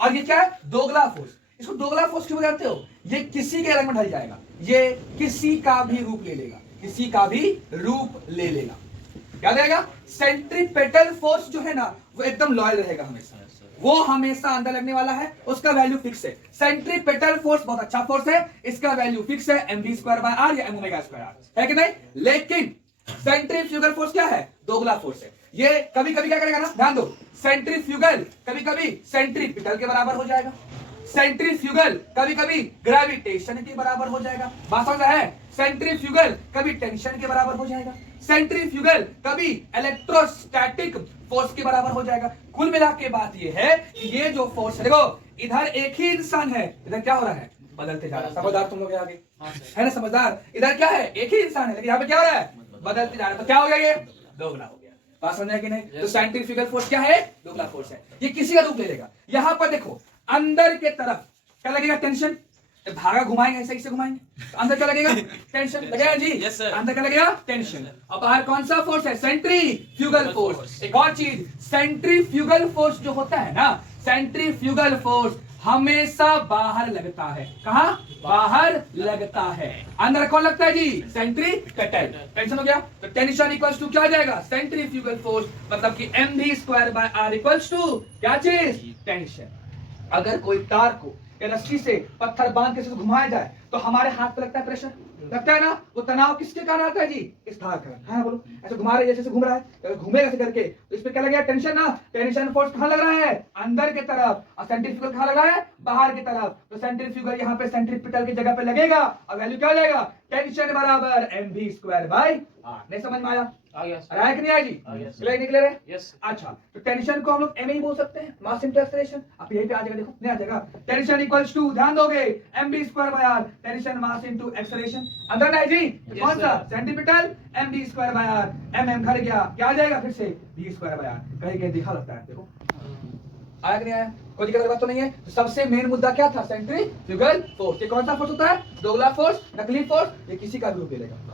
और ये क्या है, दोगला फोर्स। इसको दोगला फोर्स क्यों कहते हो, ये किसी के रंग में ढल जाएगा, ये किसी का भी रूप ले लेगा, किसी का भी रूप ले लेगा। याद रहेगा, सेंट्रीपेटल फोर्स जो है ना वो एकदम लॉयल रहेगा हमेशा, वो हमेशा अंदर लगने वाला है, उसका वैल्यू फिक्स है। सेंट्रीपेटल फोर्स बहुत अच्छा फोर्स है, इसका वैल्यू फिक्स है, mv²r या m⍵²r है कि नहीं। लेकिन सेंट्रीफ्यूगल फोर्स क्या है, दोगला फोर्स है। ये कभी कभी क्या करेगा ना, ध्यान दो, सेंट्रीफ्यूगल कभी कभी सेंट्रीपिटल के बराबर हो जाएगा, सेंट्रीफ्यूगल कभी कभी ग्रेविटेशन के बराबर हो जाएगा। बात समझ है, सेंट्रीफ्यूगल कभी टेंशन के बराबर हो जाएगा, सेंट्रीफ्यूगल कभी इलेक्ट्रोस्टैटिक फोर्स के बराबर हो जाएगा। कुल मिला के बात ये है कि ये जो फोर्स है, देखो इधर एक ही इंसान है, इधर क्या हो रहा है, बदलते जा रहा है। समझदार तुम लोग आगे है ना, समझदार। इधर क्या है, एक ही इंसान है, लेकिन यहाँ पे क्या हो रहा है, बदलते जा रहा है। तो क्या हो गया, ये दोगुना हो गया। बात समझ कि नहीं। तो साइंटिफिकल फोर्स क्या है, दोगुना फोर्स है। ये किसी का रूप ले लेगा। यहाँ पर देखो अंदर के तरफ क्या लगेगा, टेंशन। धागा घुमाएंगे, ऐसे ऐसे घुमाएंगे तो अंदर क्या लगेगा, टेंशन लगेगा जी। Yes, sir. अंदर क्या लगेगा, टेंशन। और बाहर कौन सा फोर्स है, सेंट्रीफ्यूगल फोर्स। एक और चीज, सेंट्रीफ्यूगल फोर्स जो होता है ना, सेंट्रीफ्यूगल फोर्स हमेशा बाहर लगता है। कहां, बाहर लगता है। अंदर कौन लगता है जी, सेंट्रीपेटल। टेंशन हो गया, तो टेंशन इक्वल्स टू क्या आ जाएगा, सेंट्रीफ्यूगल फोर्स, मतलब कि mv²r इक्वल्स टू क्या चीज, टेंशन। अगर कोई तार को या रस्सी से पत्थर बांध के से घुमाया जाए तो हमारे हाथ पे लगता है प्रेशर, लगता है ना। वो तनाव किसके कारण आता है जी, इस तार का, है ना। बोलो, ऐसे घुमा रहे, जैसे घूम रहा है, घूमेगा ऐसे करके, तो इस पे क्या लगेगा, टेंशन ना। टेंशन फोर्स कहां लग रहा है, अंदर की तरफ। और सेंट्रीफ्यूगल कहां लग रहा है, बाहर की तरफ। तो सेंट्रीफ्यूगल यहाँ पे सेंट्रीपिटल की जगह पे लगेगा और वैल्यू क्या हो जाएगा, टेंशन बराबर mv²/r। नहीं समझ में आया, आया कि नहीं आया जी, क्लियर निकले रहे। यस। अच्छा, तो टेंशन को हम लोग एम ही बोल सकते हैं, मास इनटू एक्सेलरेशन। अब यही पे आ जाएगा, देखो नहीं आ जाएगा, टेंशन इक्वल्स टू, ध्यान दोगे, mv²/r, tension mass into acceleration. अंदर ना है जी, कौन सा, सेंटीमीटर, mv²/r, mm घर गया, क्या आ जाएगा फिर से, v²/r। कहीं कहीं दिखा लगता है, देखो आया कि नहीं आया, कोई दिक्कत वाली बात तो नहीं है। तो सबसे मेन मुद्दा क्या था, सेंट्रीफ्यूगल फोर्स। ये कौन सा फोर्स होता है, दोगला फोर्स, नकली फोर्स, ये किसी का भी रूप ले लेगा।